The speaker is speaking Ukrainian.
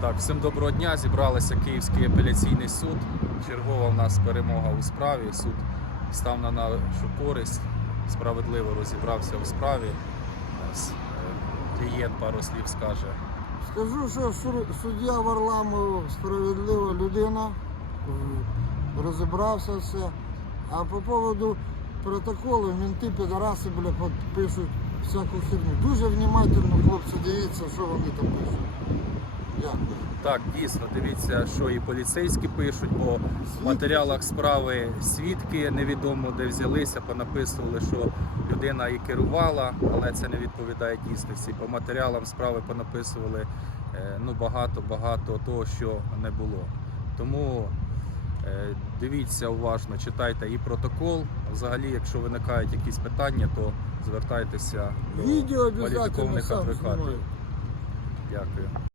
Так, всім доброго дня. Зібралися Київський апеляційний суд. Чергова в нас перемога у справі. Суд став на нашу користь, справедливо розібрався у справі. Е, Клієнт пару слів скаже. Скажу, що суддя Варламов справедлива людина, розібрався все. А по поводу протоколу, мінти підараси, бля, пишуть всяку херню. Дуже внимательно, хлопці, дивіться, що вони там пишуть. Так, дійсно, дивіться, що і поліцейські пишуть, бо в матеріалах справи свідки невідомо де взялися, понаписували, що людина і керувала, але це не відповідає дійсності. По матеріалам справи понаписували е, ну, багато-багато того, що не було. Тому е, дивіться уважно, читайте і протокол. Взагалі, якщо виникають якісь питання, то звертайтеся до кваліфікованих адвокатів. Дякую.